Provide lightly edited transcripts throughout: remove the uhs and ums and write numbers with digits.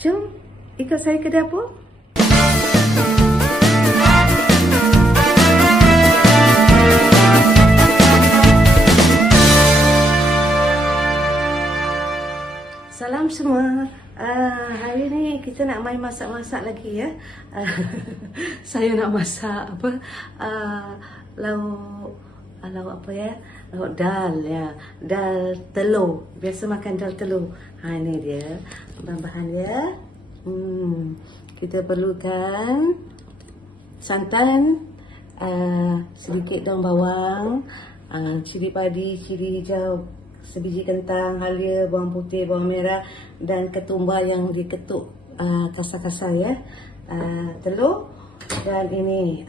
Jom ikut saya ke dapur. Salam semua. Hari ni kita nak main masak-masak lagi ya. Saya nak masak apa? Lauk apa ya? Lauk dal ya. Dal telur. Biasa makan dal telur. Ini dia bahan-bahan dia. Kita perlukan santan, sedikit daun bawang, cili padi, cili hijau, sebiji kentang, halia, bawang putih, bawang merah dan ketumbar yang diketuk kasar-kasar ya. Telur dan ini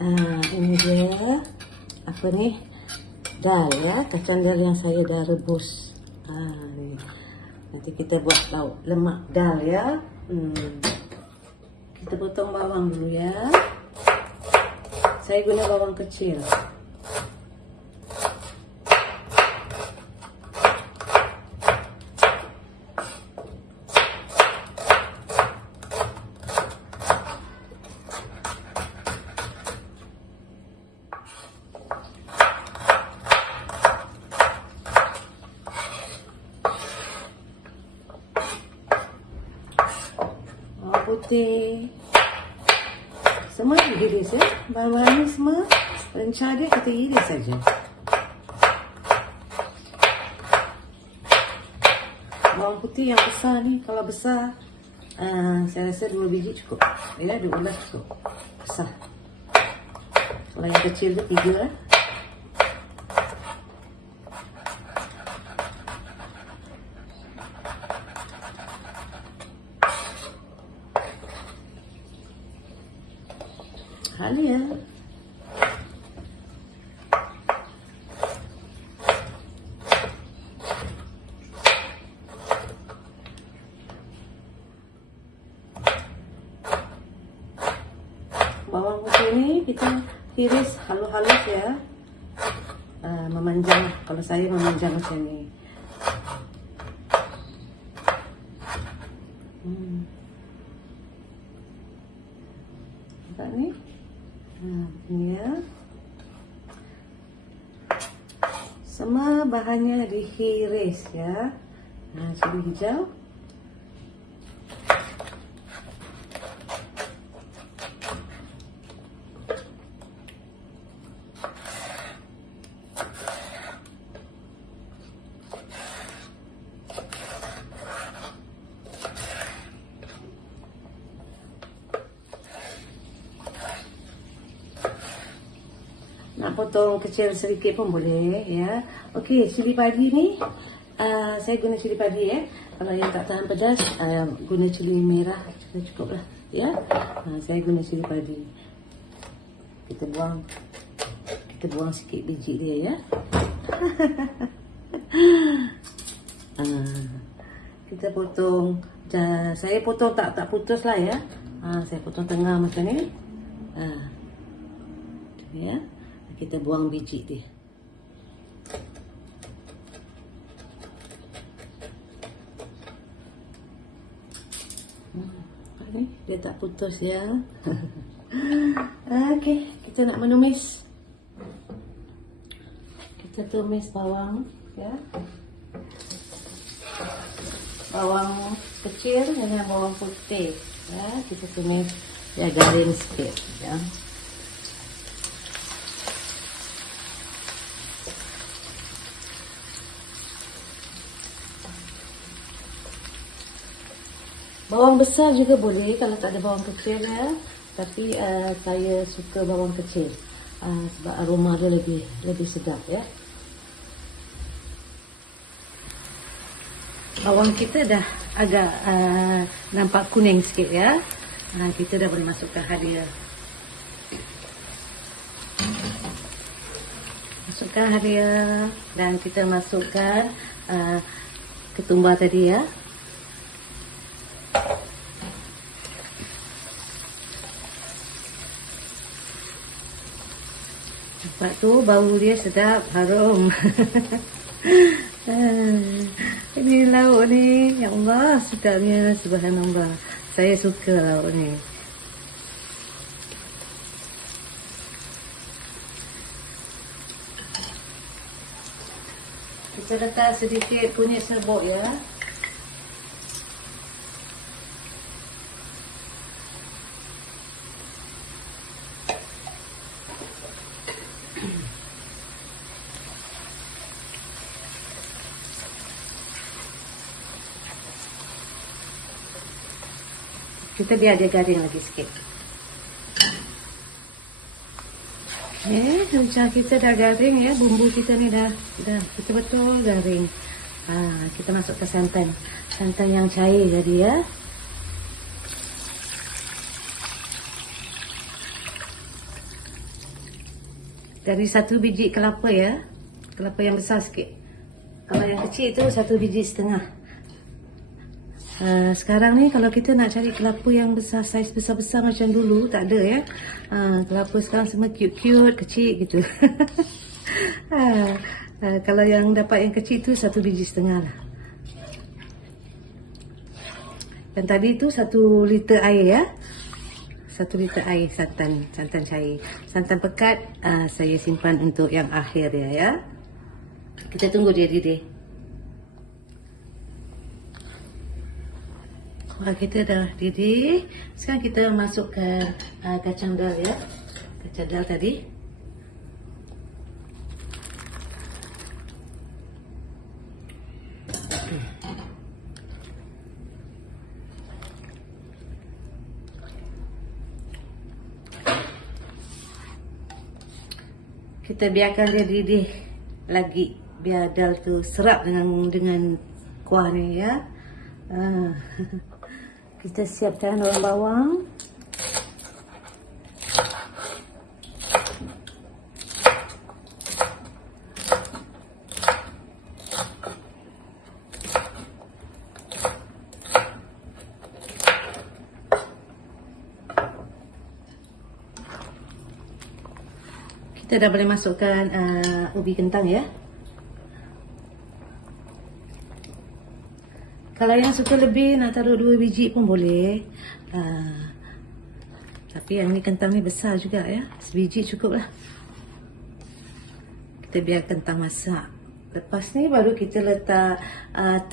dia apa ni? Dal ya, kacang dal yang saya dah rebus. Ni. Nanti kita buat lauk lemak dal ya. Kita potong bawang dulu ya. Saya guna bawang kecil. Putih semua diiris ya, bahan-bahan ni semua rencana dia kita iris saja. Bawang putih yang besar ni, kalau besar saya rasa 2 biji cukup ya, 12 cukup besar. Kalau yang kecil tu 3 lah. Halia. Bawang putih ni kita iris halus-halus ya. Memanjang, kalau saya memanjang macam ni. Nampak ni? Ni ya. Semua bahannya diiris ya. Cili hijau. Nak potong kecil sedikit pun boleh ya. Okey, cili padi ni saya guna cili padi ya. Kalau yang tak tahan pedas guna cili merah cukup lah ya. Saya guna cili padi. Kita buang sikit biji dia ya. Kita potong. Saya potong tak putus lah ya. Saya potong tengah macam ni. Ya. Kita buang biji dia. Ni dia tak putus ya. Okey, kita nak menumis. Kita tumis bawang ya. Bawang kecil dengan bawang putih ya. Kita tumis dia garing sikit ya. Bawang besar juga boleh kalau tak ada bawang kecil ya. Tapi saya suka bawang kecil sebab aroma dia lebih sedap ya. Bawang kita dah agak nampak kuning sikit ya. Kita dah boleh masukkan halia. Masukkan halia dan kita masukkan ketumbar tadi ya. Nampak tu bau dia sedap, harum. Ini lauk ni, ya Allah, sedapnya, subhanallah. Saya suka lauk ni. Kita letak sedikit kunyit serbuk ya. Kita biar dia garing lagi sikit. Macam kita dah garing ya, bumbu kita ni dah betul-betul garing. Kita masuk ke santan yang cair tadi ya. Dari 1 biji kelapa ya, kelapa yang besar sikit. Kalau yang kecil itu 1 biji setengah. Sekarang ni kalau kita nak cari kelapa yang besar, saiz besar-besar macam dulu, tak ada ya. Kelapa sekarang semua cute-cute, kecil gitu. Kalau yang dapat yang kecil tu 1 biji setengah lah. Dan tadi tu 1 liter air ya. 1 liter air santan cair. Santan pekat saya simpan untuk yang akhir ya. Kita tunggu dia didih. Kita dah didih. Sekarang kita masukkan kacang dal ya. Kacang dal tadi. Kita biarkan dia didih lagi biar dal tu serap dengan kuah ni ya. Kita siapkan daun bawang. Kita dah boleh masukkan ubi kentang ya. Kalau yang suka lebih nak taruh 2 biji pun boleh. Tapi yang ni kentang ni besar juga ya. Sebiji cukup lah. Kita biar kentang masak. Lepas ni baru kita letak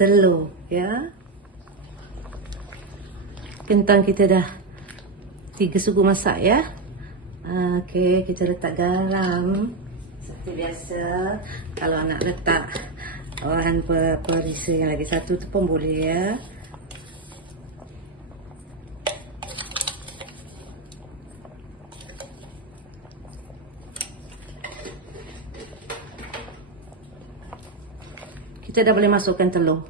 telur ya. Kentang kita dah 3 suku masak ya. Okey, kita letak garam seperti biasa. Kalau nak letak bahan perisa yang lagi satu tu pun boleh ya. Kita dah boleh masukkan telur.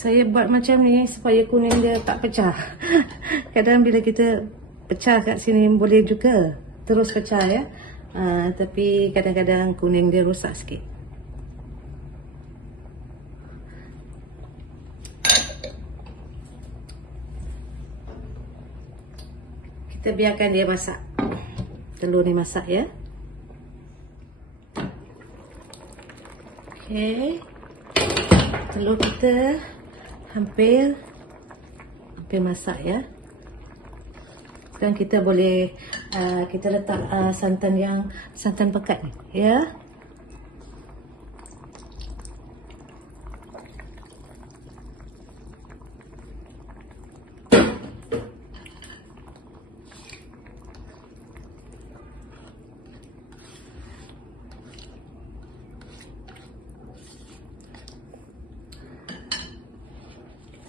Saya buat macam ni supaya kuning dia tak pecah. Kadang bila kita pecah kat sini boleh juga terus pecah ya. Tapi kadang-kadang kuning dia rosak sikit. Kita biarkan dia masak. Telur ni masak ya. Okey. Telur kita hampir masak ya. Sekarang kita boleh kita letak santan pekat ni ya.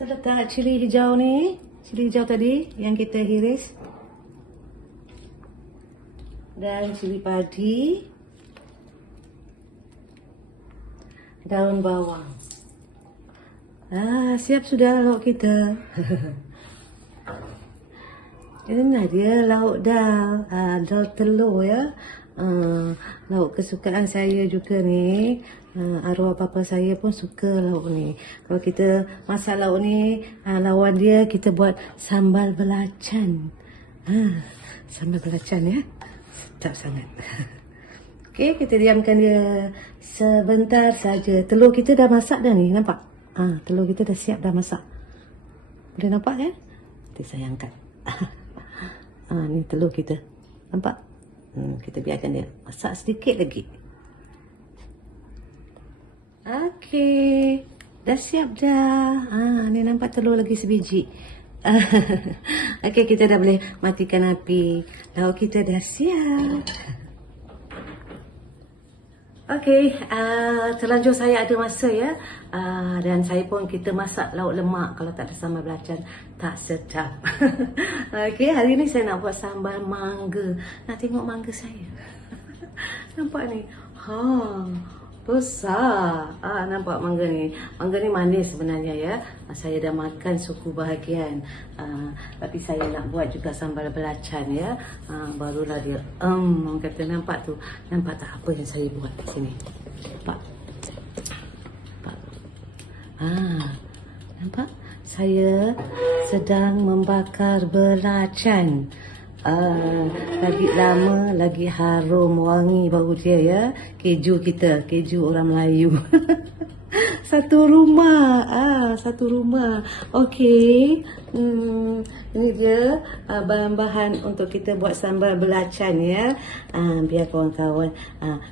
Kita letak cili hijau ni, cili hijau tadi yang kita hiris. Dan cili padi. Daun bawang. Siap sudah lauk kita. Ini dia lauk dal, dal telur ya. Lauk kesukaan saya juga ni. Arwah bapa saya pun suka lauk ni. Kalau kita masak lauk ni, lawan dia kita buat sambal belacan. Sambal belacan ya. Sedap sangat. Okey, kita diamkan dia sebentar saja. Telur kita dah masak dah ni, nampak? Telur kita dah siap dah masak. Boleh nampak kan? Nanti saya angkat. Ni telur kita. Nampak? Kita biarkan dia masak sedikit lagi. Okey. Dah siap dah. Ni nampak telur lagi sebiji. Okey, kita dah boleh matikan api. Lauk kita dah siap. Okey, terlanjur saya ada masa ya. Dan saya pun kita masak lauk lemak. Kalau tak ada sambal belacan, tak sedap. Okey, hari ni saya nak buat sambal mangga. Nak tengok mangga saya. Nampak ni? Besar. Nampak mangga ni. Mangga ni manis sebenarnya ya. Saya dah makan suku bahagian. Tapi saya nak buat juga sambal belacan ya. Barulah dia orang kata nampak tu. Nampak tak apa yang saya buat di sini? Nampak? Nampak? Saya sedang membakar belacan. Lagi lama, lagi harum, wangi bau dia ya. Keju kita, keju orang Melayu. Satu rumah. Satu rumah. Okey. Ini dia bahan-bahan untuk kita buat sambal belacan ya. Biar kawan-kawan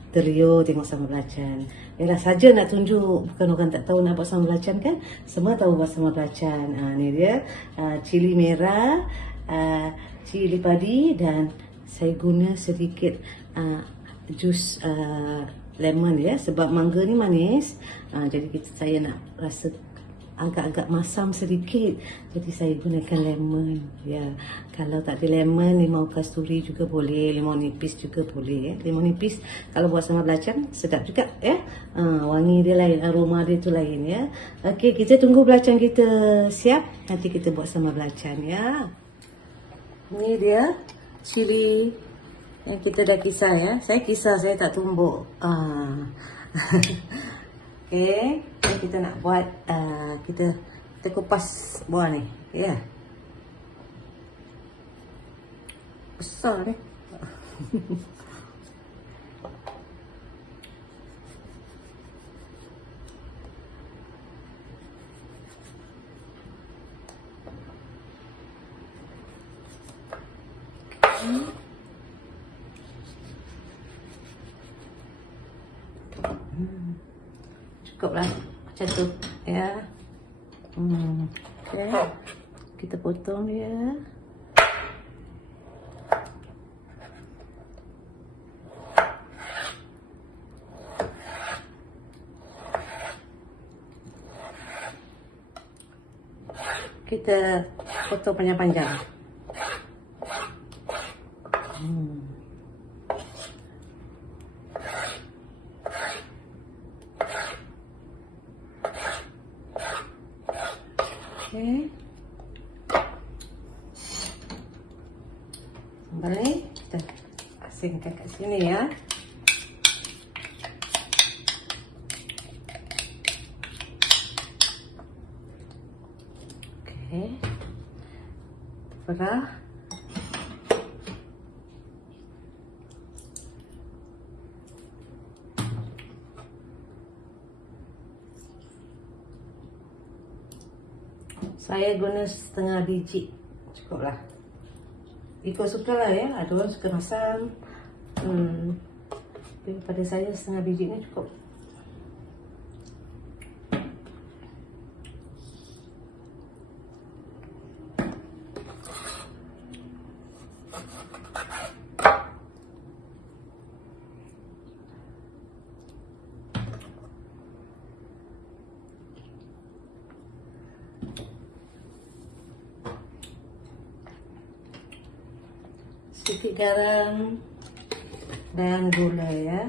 teriuk tengok sambal belacan. Yalah saja nak tunjuk. Bukan orang tak tahu nak buat sambal belacan kan. Semua tahu buat sambal belacan. Ni dia. Cili merah. Cili padi dan saya guna sedikit jus lemon ya, sebab mangga ni manis. Jadi saya nak rasa agak-agak masam sedikit, jadi saya gunakan lemon ya. Kalau tak ada lemon, limau kasturi juga boleh, limau nipis juga boleh ya. Limau nipis kalau buat sambal belacan sedap juga ya. Wangi dia lain, aroma dia tu lain ya. Okey, kita tunggu belacan kita siap, nanti kita buat sambal belacan ya. Ni dia cili yang kita dah kisar ya. Saya kisar, saya tak tumbuk. Okey, kita nak buat kita kupas buah ni ya. Besar ni. Cukuplah macam tu ya. Okay. Kita potong dia. Kita potong panjang-panjang. Okey. Sambal ni kita asingkan kat sini ya. Okey. Perah. Saya guna setengah biji. Cukuplah. Ikut suka lah ya. Ada orang suka masam. Tapi pada saya setengah biji ni cukup. Sedikit garam dan gula ya.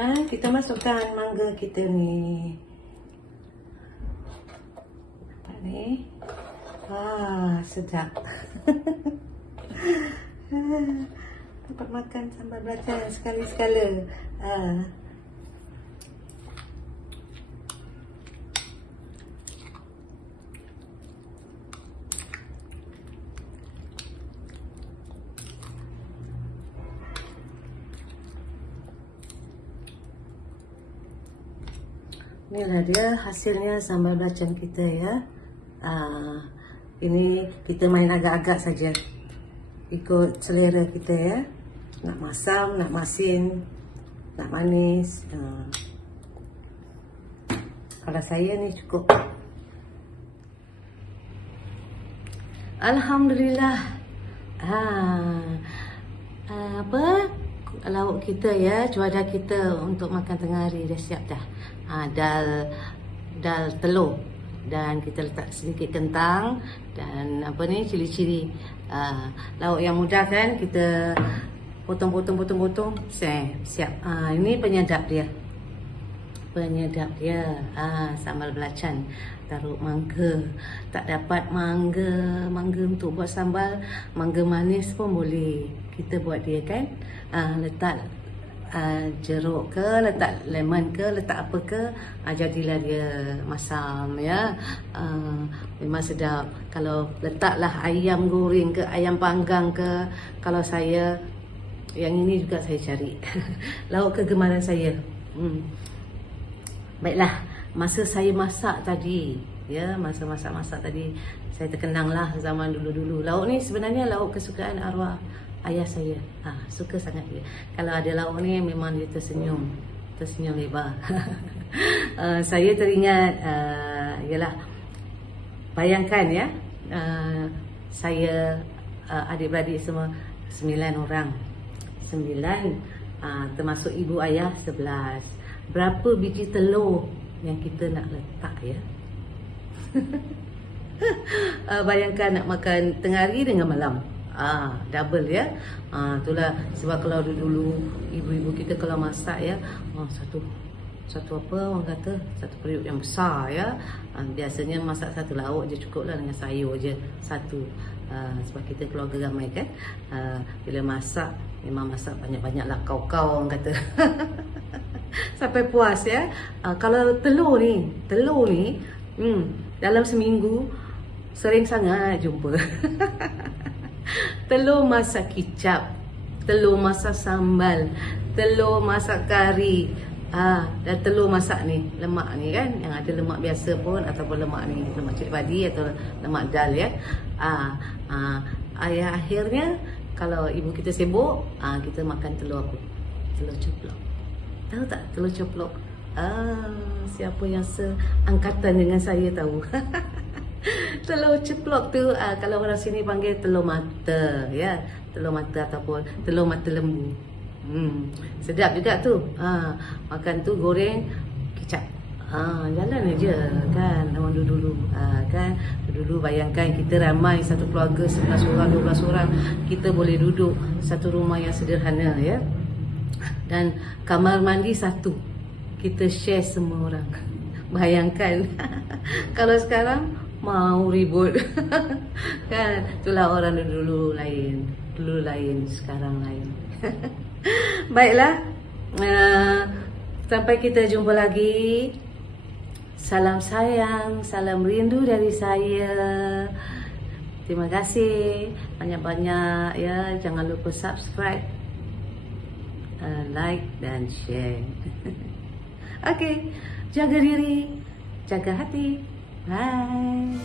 Dan kita masukkan mangga kita ni. Nampak ni? Sedap. Dapat makan sambal belacan sekali-sekala. Inilah dia hasilnya sambal belacan kita ya. Ini kita main agak-agak saja, ikut selera kita ya. Nak masam, nak masin, nak manis. Kalau saya ni cukup. Alhamdulillah. Lauk kita ya, cuaca kita untuk makan tengah hari dah siap dah. Dal telur, dan kita letak sedikit kentang dan cili-cili. Lauk yang mudah kan, kita potong siap. Ini penyedap dia. Sambal belacan. Taruh mangga. Tak dapat mangga untuk buat sambal, mangga manis pun boleh kita buat dia kan. Letak jeruk ke, letak lemon ke, letak apa ke, jadilah dia masam ya. Memang sedap. Kalau letaklah ayam goreng ke, ayam panggang ke, kalau saya yang ini juga saya cari. Lauk kegemaran saya. Baiklah, masa saya masak tadi ya, masa masak tadi saya terkenanglah zaman dulu-dulu. Lauk ni sebenarnya lauk kesukaan arwah ayah saya. Suka sangat dia. Kalau ada lauk ni memang dia tersenyum lebar. Saya teringat ialah, bayangkan ya, saya adik-beradik semua 9 orang. 9 termasuk ibu ayah 11. Berapa biji telur yang kita nak letak ya? Bayangkan nak makan tengah hari dengan malam. Double ya. Itulah sebab kalau dulu ibu-ibu kita kalau masak ya, satu apa orang kata, satu periuk yang besar ya. Biasanya masak satu lauk je cukup lah, dengan sayur je satu. Sebab kita keluarga ramai kan. Bila masak memang masak banyak-banyak lah, kau-kau orang kata. Sampai puas ya. Kalau telur ni dalam seminggu sering sangat jumpa. Telur masak kicap, telur masak sambal, telur masak kari, dan telur masak ni, lemak ni kan, yang ada lemak biasa pun ataupun lemak ni, lemak cili padi atau lemak dal ya. Akhirnya kalau ibu kita sibuk, kita makan telur apa? Telur ceplok. Tahu tak telur ceplok? Siapa yang seangkatan dengan saya tahu. Telur ceplok tu kalau orang sini panggil telur mata ya, telur mata ataupun telur mata lembu. Sedap juga tu. Makan tu goreng kicap. Jalan aja kan orang dulu kan. Dulu bayangkan kita ramai satu keluarga, 11 orang, 12 orang, kita boleh duduk satu rumah yang sederhana ya. Dan kamar mandi satu, kita share semua orang. Bayangkan. Kalau sekarang mau ribut. Kan, itulah orang dulu lain, sekarang lain. Baiklah, sampai kita jumpa lagi. Salam sayang, salam rindu dari saya. Terima kasih banyak-banyak ya. Jangan lupa subscribe, like dan share. Okey, jaga diri, jaga hati. Bye.